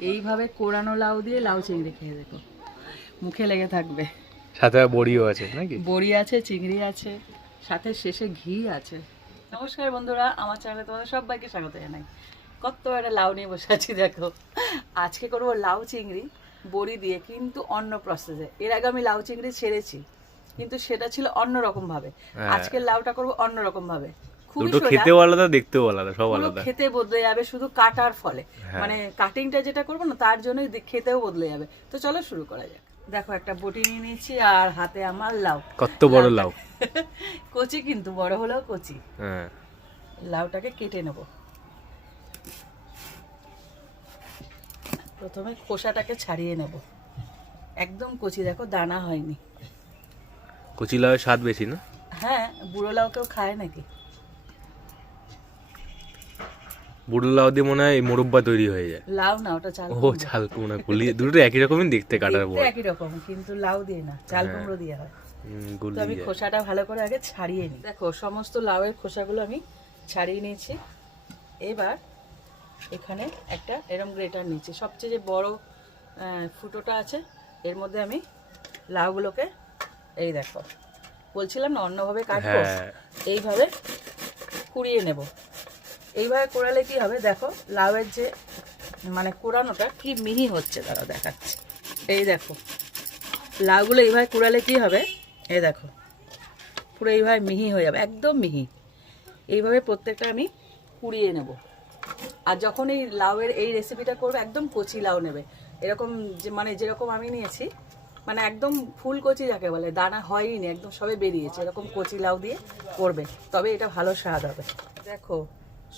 এইভাবে কোরানো লাউ দিয়ে লাউ চিংড়ি খেয়ে দেখো। মুখে লেগে থাকবে। সাথে বড়িও আছে নাকি? বড়ি আছে চিংড়ি আছে সাথে শেষে ঘি আছে। নমস্কার বন্ধুরা আমার চ্যানেলে তোমাদের সবাইকে স্বাগত জানাই। কত একটা লাউ নিয়ে বসে আছি দেখো। আজকে করব লাউ চিংড়ি বড়ি দিয়ে কিন্তু অন্য প্রসেসে এর আগে আমি লাউ চিংড়ি ছেড়েছি কিন্তু সেটা ছিল অন্য রকম ভাবে হ্যাঁ। আজকে লাউটা করব অন্য রকম ভাবে দুটো খেতেও আলাদা দেখতেও আলাদা সব আলাদা। খেতে বদলে যাবে শুধু কাটার ফলে। হ্যাঁ। মানে কাটিংটা যেটা করব না তার জন্যই খেতেও বদলে যাবে। তো চলো শুরু করা যাক। দেখো একটা বটি নিয়ে নিয়েছি আর হাতে আমার লাউ। কত বড় লাউ? কচি কিন্তু বড় হলেও কচি। হ্যাঁ। লাউটাকে কেটে নেব। প্রথমে খোসাটাকে ছাড়িয়ে নেব। একদম কচি দেখো দানা হয়নি। কচি লাউয়ের স্বাদ বেশি না? হ্যাঁ বুড়ো লাউ কেউ খায় নাকি? বুড়ো লাউ দিয়ে মনে হয় মোরব্বা তৈরি হয়ে যায়। লাউ না ওটা চাল ও কুমড়ো। ঝাল কুমড়া গুলি দুটো একই রকমই দেখতে কাটার পর একই রকম কিন্তু লাউ দিয়ে না চাল হ্যাঁ। কুমড়ো দিয়ে হয়। তো আমি খোসাটা ভালো করে আগে ছাড়িয়ে নিই। দেখো সমস্ত লাউয়ের খোসাগুলো আমি ছাড়িয়ে নিয়েছি। এবার এখানে একটা এরম গ্রেটার নিচ্ছি সবচেয়ে যে বড় ফুটোটা আছে এর মধ্যে আমি লাউগুলোকে এই দেখো বলছিলাম না অন্যভাবে কাটবো? হ্যাঁ। এইভাবে কুড়িয়ে নেব। এইভাবে কোড়ালে কি হবে? দেখো, লাউয়ের যে মানে কোড়ানোটা কি মিহি হচ্ছে তারা দেখাচ্ছে। এই দেখো, লাউগুলো এইভাবে কুড়ালে কি হবে? এ দেখো, পুরো এইভাবে মিহি হয়ে যাবে, একদম মিহি। এইভাবে প্রত্যেকটা আমি কুড়িয়ে নেব। আর যখন এই লাউয়ের এই রেসিপিটা করবে, একদম কচি লাউ নেবে। এরকম যে মানে যেরকম আমি নিয়েছি মানে একদম ফুল কচি যাকে বলে, দানা হয়ই নি, একদম সবে বেরিয়েছে, এরকম কচি লাউ দিয়ে করবে, তবে এটা ভালো স্বাদ হবে। দেখো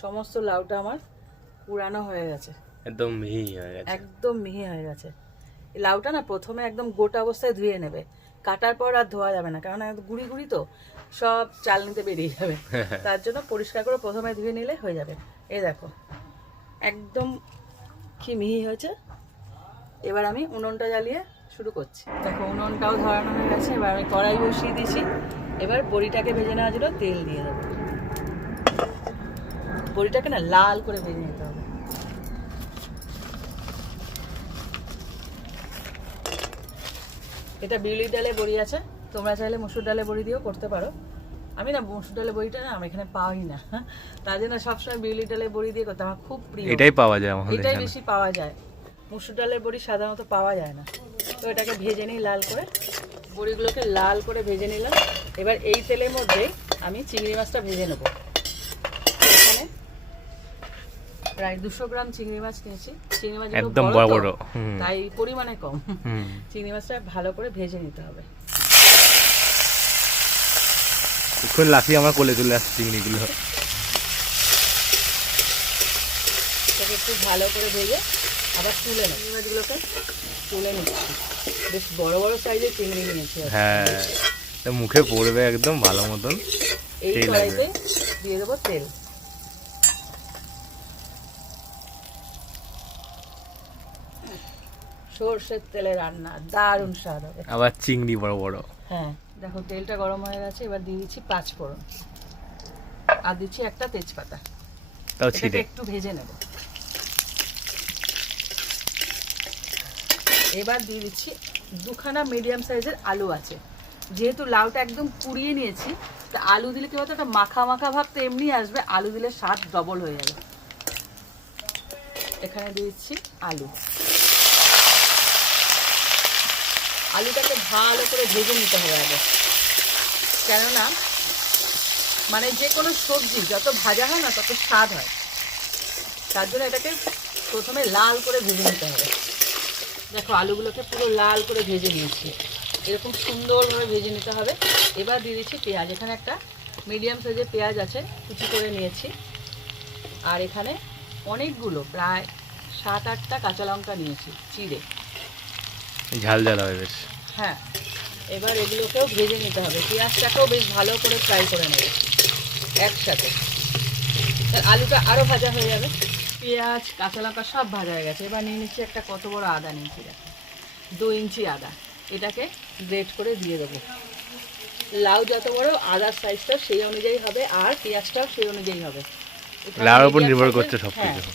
সমস্ত লাউটা আমার পুরানো হয়ে গেছে। একদম মিহি হয়ে গেছে। একদম মিহি হয়ে গেছে। লাউটা না প্রথমে একদম গোটা অবস্থায় ধুয়ে নেবে। কাটার পর আর ধোয়া যাবে না কারণ গুড়ি গুড়ি তো সব চাল নিতে বেরিয়ে যাবে। তার জন্য পরিষ্কার করে প্রথমে ধুয়ে নিলে হয়ে যাবে। এই দেখো একদম কি মিহি হয়েছে। এবার আমি উনুনটা জ্বালিয়ে শুরু করছি। দেখো উনুনটাও ধরানো হয়ে গেছে। এবার আমি কড়াই বসিয়ে দিয়েছি। এবার বড়িটাকে ভেজে নেওয়ার জন্য তেল দিয়ে দেবো। বড়িটাকে না লাল করে ভেজে নিতে হবে। এটা বিউলির ডালে বড়ি আছে তোমরা চাইলে মসুর ডালে বড়ি দিয়েও করতে পারো। আমি না মসুর ডালে বড়িটা না আমি এখানে পাওয়াই না। তার জন্য সবসময় বিউলির ডালে বড়ি দিয়ে করতে আমার খুব প্রিয়। এটাই পাওয়া যায় আমাদের এটাই বেশি পাওয়া যায়। মসুর ডালের বড়ি সাধারণত পাওয়া যায় না। তো এটাকে ভেজে নিই লাল করে। বড়িগুলোকে লাল করে ভেজে নিলাম। এবার এই তেলের মধ্যেই আমি চিংড়ি মাছটা ভেজে নেব এখানে প্রায় দুশো গ্রাম চিংড়ি মাছ কিনেছি চিংড়ি মাছ একদম বড় বড় তাই পরিমাণে কম। চিংড়ি মাছটা ভালো করে ভেজে নিতে হবে। এখন লাফিয়ে আমার কোলে চলে আসছে চিংড়িগুলো। একটু ভালো করে ভেজে আবার তুলে নেব। চিংড়ি মাছগুলোকে তুলে নিচ্ছি। বেশ বড় বড় সাইজের চিংড়ি নিয়েছি। হ্যাঁ মুখে পড়বে একদম ভালো মতন। এই কড়াইতে দিয়ে দেবো তেল। সর্ষের তেলে রান্না দারুণ স্বাদ হবে। আবার চিংড়ি বড় বড়। হ্যাঁ দেখো তেলটা গরম হয়ে গেছে এবার দিয়ে দিচ্ছি পাঁচ ফোড়ন। আর দিচ্ছি একটা তেজপাতা। তাও ছিটে একটু ভেজে নেব। এবার দিয়ে দিচ্ছি দুখানা মিডিয়াম সাইজের আলু আছে। যেহেতু লাউটা একদম কুড়িয়ে নিয়েছি তা আলু দিলে কি বলতো একটা মাখা মাখা ভাব তো এমনি আসবে আলু দিলে স্বাদ ডবল হয়ে যাবে। এখানে দিয়ে দিচ্ছি আলু। আলুটাকে ভালো করে ভেজে নিতে হবে আগে। কেননা মানে যে কোনো সবজি যত ভাজা হয় না, তত স্বাদ হয়। তার জন্য এটাকে প্রথমে লাল করে ভেজে নিতে হবে। দেখো, আলুগুলোকে পুরো লাল করে ভেজে নিয়েছি। এরকম সুন্দরভাবে ভেজে নিতে হবে। এবার দিয়ে দিচ্ছি পেঁয়াজ। এখানে একটা মিডিয়াম সাইজের পেঁয়াজ আছে, কুচি করে নিয়েছি। আর এখানে অনেকগুলো, প্রায় সাত আটটা কাঁচা লঙ্কা নিয়েছি, চিড়ে। ঝাল ঝাল হবে বেশ। হ্যাঁ এবার এগুলোকেও ভেজে নিতে হবে। পেঁয়াজটাকেও বেশ ভালো করে ফ্রাই করে নেবে একসাথে। আলুটা আরও ভাজা হয়ে যাবে। পেঁয়াজ কাঁচা লঙ্কা সব ভাজা হয়ে গেছে। এবার নিয়ে নিচ্ছি একটা কত বড় আদা নিয়েছি দু ইঞ্চি আদা। এটাকে গ্রেট করে দিয়ে দেবো। লাউ যত বড় আদার সাইজটা সেই অনুযায়ী হবে আর পেঁয়াজটাও সেই অনুযায়ী হবে। লাউর উপর নির্ভর করছে সব হ্যাঁ। কিছু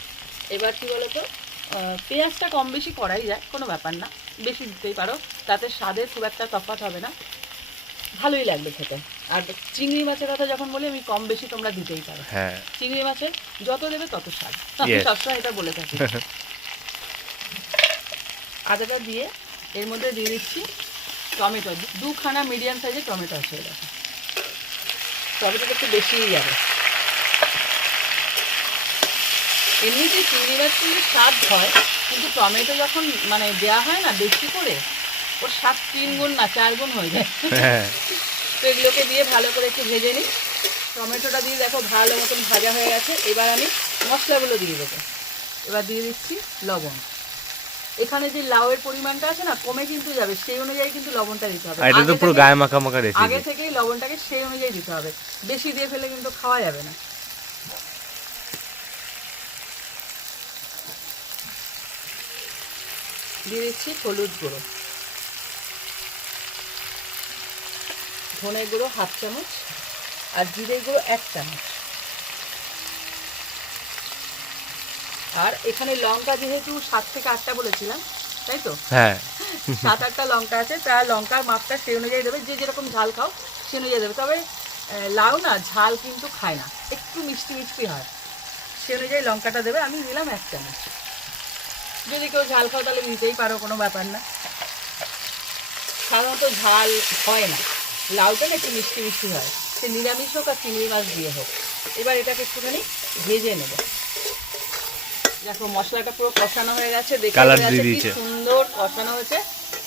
এবার কি বলতো? পেঁয়াজটা কম বেশি করাই যায় কোনো ব্যাপার না। বেশি দিতেই পারো। তাতে স্বাদে খুব একটা তফাৎ হবে না। ভালোই লাগবে খেতে। আর চিংড়ি মাছের কথা যখন বলি আমি কম বেশি তোমরা দিতেই পারো। হ্যাঁ। চিংড়ি মাছের যত দেবে তত স্বাদ। আমি সবসময় এটা বলে থাকি। আদাটা দিয়ে এর মধ্যে দিয়ে দিচ্ছি টমেটো। দুখানা মিডিয়াম সাইজের টমেটো আছে এটা টমেটোটা একটু বেশিই যাবে এমনিতে চিংড়ি মাছ কিন্তু স্বাদ হয় কিন্তু টমেটো যখন মানে দেওয়া হয় না বেশি করে ওর স্বাদ তিন গুণ না চার গুণ হয়ে যায়। হ্যাঁ। তো এগুলোকে দিয়ে ভালো করে একটু ভেজে নিই। টমেটোটা দিয়ে দেখো ভালো মতন ভাজা হয়ে গেছে। এবার আমি মশলাগুলো দিয়ে দেবো। এবার দিয়ে দিচ্ছি লবণ। এখানে যে লাউয়ের পরিমাণটা আছে না কমে কিন্তু যাবে সেই অনুযায়ী কিন্তু লবণটা দিতে হবে। এটা তো পুরো গায়ে মাখা মাখা আগে থেকেই লবণটাকে সেই অনুযায়ী দিতে হবে। বেশি দিয়ে ফেলে কিন্তু খাওয়া যাবে না। দিয়ে দিচ্ছি হলুদ গুঁড়ো। ধনে গুঁড়ো হাফ চামচ আর জিরে গুঁড়ো এক চামচ। আর এখানে লঙ্কা যেহেতু সাত থেকে আটটা বলেছিলাম তাই তো? হ্যাঁ। সাত আটটা লঙ্কা আছে তার লঙ্কার মাপটা সেই অনুযায়ী দেবে যে যেরকম ঝাল খাও সে অনুযায়ী দেবে। তবে লাউ না ঝাল কিন্তু খায় না একটু মিষ্টি মিষ্টি হয়। সে অনুযায়ী লঙ্কাটা দেবে আমি দিলাম এক চামচ। যদি কেউ ঝাল খাও তাহলে দিতেই পারো কোনো ব্যাপার না। সাধারণত ঝাল হয় না। লাউটা না একটু মিষ্টি মিষ্টি হয়। সে নিরামিষ হোক আর চিংড়ি মাছ দিয়ে হোক। এবার এটাকে একটুখানি ভেজে নেব। দেখো মশলাটা পুরো কষানো হয়ে গেছে। দেখে সুন্দর কষানো হয়েছে।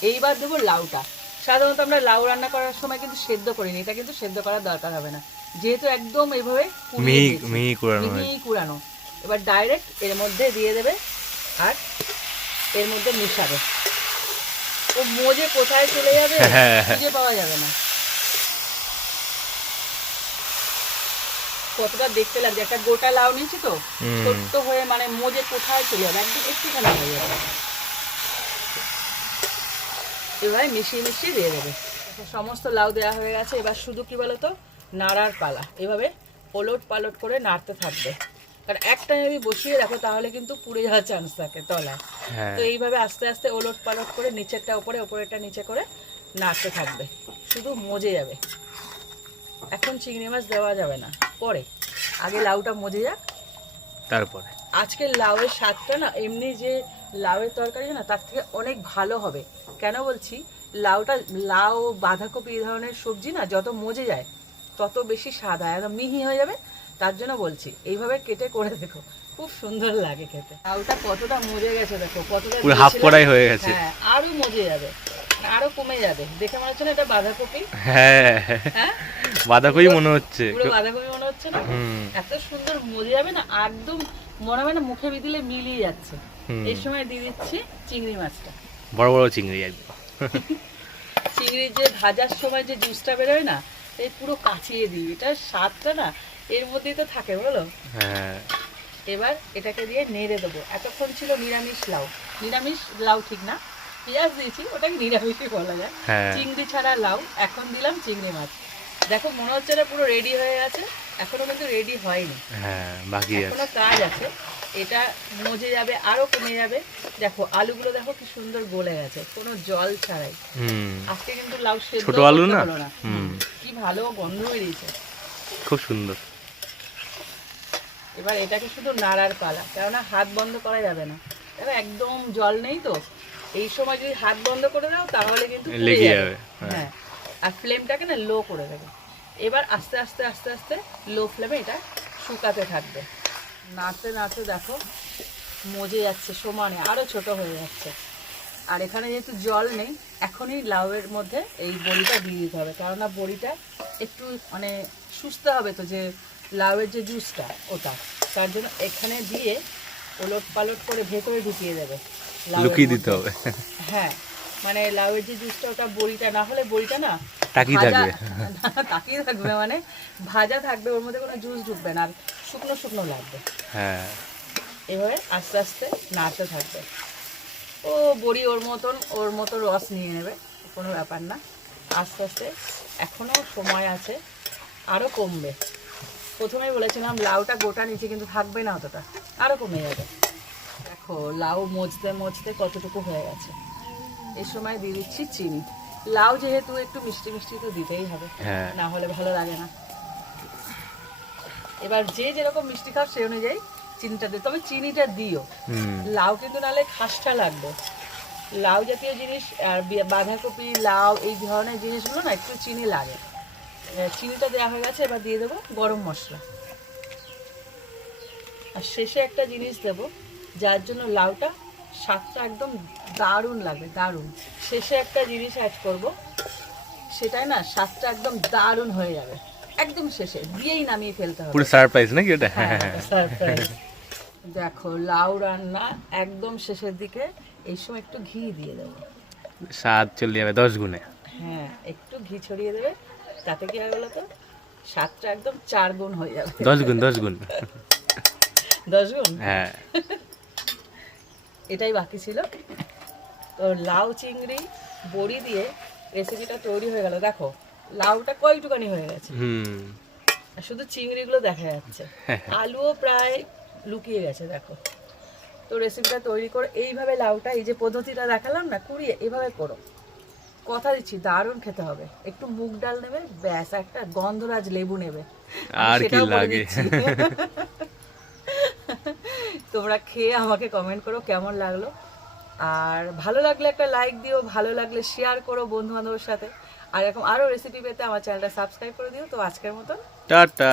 এইবার দেবো লাউটা। সাধারণত আমরা লাউ রান্না করার সময় কিন্তু সেদ্ধ করিনি। এটা কিন্তু সেদ্ধ করার দরকার হবে না। যেহেতু একদম এইভাবে মিহি কুড়ানো এবার ডাইরেক্ট এর মধ্যে দিয়ে দেবে আর এর মধ্যে মিশাবে। ও মোজে কোথায় চলে যাবে? হ্যাঁ। খুঁজে পাওয়া যাবে না। কতটা দেখতে লাগছে। একটা গোটা লাউ নিয়েছি তো? ছোট্ট হয়ে মানে মোজে কোথায় চলে যাবে? একদম একটুখানি হয়ে যাবে। এবারে মিশিয়ে মিশিয়ে দিয়ে দেবে। সমস্ত লাউ দেওয়া হয়ে গেছে। এবার শুধু কি বলতো? নাড়ার পালা। এভাবে ওলট পালট করে নাড়তে থাকবে। কারণ একটা যদি বসিয়ে রাখো তাহলে কিন্তু পুড়ে যাওয়ার চান্স থাকে তলায়। হ্যাঁ। তো এইভাবে আস্তে আস্তে ওলট পালট করে নিচেরটা উপরে উপরেরটা নিচে করে নাড়তে থাকবে। শুধু মজে যাবে। এখন চিংড়ি মাছ দেওয়া যাবে না। পরে। আগে লাউটা মজে যাক। তারপরে? আজকে লাউয়ের স্বাদটা না এমনি যে লাউয়ের তরকারি না তার থেকে অনেক ভালো হবে। কেন বলছি? লাউটা লাউ বাঁধাকপি এই ধরনের সবজি না যত মজে যায় তত বেশি স্বাদ হয়। একদম মিহি হয়ে যাবে। তার জন্য বলছি এইভাবে কেটে করে দেখো। খুব সুন্দর লাগে খেতে। লাউটা কতটা মজে গেছে দেখো কতটা পুরো হাফ। কড়াই হয়ে গেছে। হ্যাঁ আরও মজে যাবে আরও কমে যাবে। দেখে মনে হচ্ছে না এটা বাঁধাকপি? হ্যাঁ হ্যাঁ? বাঁধাকপি মনে হচ্ছে। পুরো বাঁধাকপি মনে হচ্ছে না? এত সুন্দর মজে যাবে না একদম মনে হয় না মুখে বিদিলে মিলিয়ে যাচ্ছে। এই সময় দিয়ে দিচ্ছি চিংড়ি মাছটা। বড় বড় চিংড়ি একদম চিংড়ির যে ভাজার সময় যে জুসটা বেরোয় না এই পুরো কাচিয়ে দিই। এটার স্বাদটা না এর মধ্যেই তো থাকে বলো। হ্যাঁ। এবার এটাকে দিয়ে নেড়ে দেবো। এতক্ষণ ছিল নিরামিষ লাউ। নিরামিষ লাউ ঠিক না? পেঁয়াজ দিয়েছি ওটাকে নিরামিষই বলা যায়। হ্যাঁ। চিংড়ি ছাড়া লাউ এখন দিলাম চিংড়ি মাছ। দেখো মনে হচ্ছে না পুরো রেডি হয়ে আছে এখনও কিন্তু রেডি হয়নি। হ্যাঁ বাকি আছে। এখনও কাজ আছে। এটা মজে যাবে আরও কমে যাবে। দেখো আলুগুলো দেখো কি সুন্দর গলে গেছে কোনো জল ছাড়াই। হুম। আজকে কিন্তু লাউ সেদ্ধ ছোট আলু না? কি ভালো গন্ধ বেরিয়েছে। খুব সুন্দর। এবার এটাকে শুধু নাড়ার পালা কেননা হাত বন্ধ করা যাবে না। দেখো একদম জল নেই তো এই সময় যদি হাত বন্ধ করে দাও তাহলে কিন্তু লেগে যাবে, হ্যাঁ। হ্যাঁ আর ফ্লেমটাকে না লো করে দেবে। এবার আস্তে আস্তে আস্তে আস্তে লো ফ্লেমে এটা শুকাতে থাকবে। নাড়তে নাড়তে দেখো মজে যাচ্ছে সমানে আরও ছোট হয়ে যাচ্ছে। আর এখানে যেহেতু জল নেই এখনই লাউয়ের মধ্যে এই বড়িটা দিয়ে দিতে হবে। কেননা বড়িটা একটু মানে সুস্থ হবে তো যে লাউয়ের যে জুসটা ওটা তার জন্য এখানে দিয়ে ওলট পালট করে ভেতরে ঢুকিয়ে দেবে লুকিয়ে দিতে হবে। হ্যাঁ মানে লাউয়ের যে জুসটা ওটা বড়িটা না হলে বড়িটা না তাকিয়ে থাকবে। না, তাকিয়ে থাকবে মানে ভাজা থাকবে ওর মধ্যে কোনো জুস ঢুকবে না আর শুকনো শুকনো লাগবে। হ্যাঁ। এভাবে আস্তে আস্তে নাড়তে থাকবে। ও বড়ি ওর মতন ওর মতো রস নিয়ে নেবে কোনো ব্যাপার না। আস্তে আস্তে এখনও সময় আছে আরও কমবে। প্রথমেই বলেছিলাম লাউটা গোটা নিচে কিন্তু থাকবে না অতটা আরও কমে যাবে। দেখো লাউ মজতে মজতে কতটুকু হয়ে গেছে। এই সময় দিয়ে দিচ্ছি চিনি। লাউ যেহেতু একটু মিষ্টি মিষ্টি তো দিতেই হবে হ্যাঁ। না হলে ভালো লাগে না। এবার যে যেরকম মিষ্টি খাও সেই অনুযায়ী চিনিটা দিও। তবে চিনিটা দিও। হুম। লাউ কিন্তু নালে খাসটা লাগবে। লাউ জাতীয় জিনিস আর বাঁধাকপি লাউ এই ধরনের জিনিসগুলো না একটু চিনি লাগে। চিনিটা দেওয়া হয়ে গেছে এবার দিয়ে দেবো গরম মশলা। আর শেষে একটা জিনিস দেব যার জন্য লাউটা স্বাদটা একদম দারুণ লাগবে দারুণ। শেষে একটা জিনিস অ্যাড করব সেটাই না স্বাদটা একদম দারুণ হয়ে যাবে। একদম শেষে দিয়েই নামিয়ে ফেলতে হবে। পুরো সারপ্রাইজ নাকি ওটা? হ্যাঁ হ্যাঁ, surprise। দেখো লাউ রান্না একদম শেষের দিকে এই সময় একটু ঘি দিয়ে দেবো। স্বাদ চলে যাবে দশ গুণে। হ্যাঁ একটু ঘি ছড়িয়ে দেবে। তাতে কি হয় বলো তো স্বাদটা একদম চার গুণ হয়ে যাবে। দশ গুণ দশ গুণ। দশ গুণ? হ্যাঁ। এটাই বাকি ছিল। তো লাউ চিংড়ি বড়ি দিয়ে রেসিপিটা তৈরি হয়ে গেল। দেখো লাউটা কয়টুকানি হয়ে গেছে? শুধু চিংড়িগুলো দেখা যাচ্ছে। আলুও প্রায় লুকিয়ে গেছে দেখো। তো রেসিপিটা তৈরি করে এইভাবে লাউটা এই যে পদ্ধতিটা দেখালাম না কুড়িয়ে এইভাবে করো। কথা দিচ্ছি দারুণ খেতে হবে। একটু মুগ ডাল নেবে ব্যাস একটা গন্ধরাজ লেবু নেবে। আর কি লাগে? তোমরা খেয়ে আমাকে কমেন্ট করো কেমন লাগল। আর ভালো লাগলে একটা লাইক দিও ভালো লাগলে শেয়ার করো বন্ধু বান্ধবের সাথে। আর এরকম আরও রেসিপি পেতে আমার চ্যানেলটা সাবস্ক্রাইব করে দিও। তো আজকের মতন টাটা।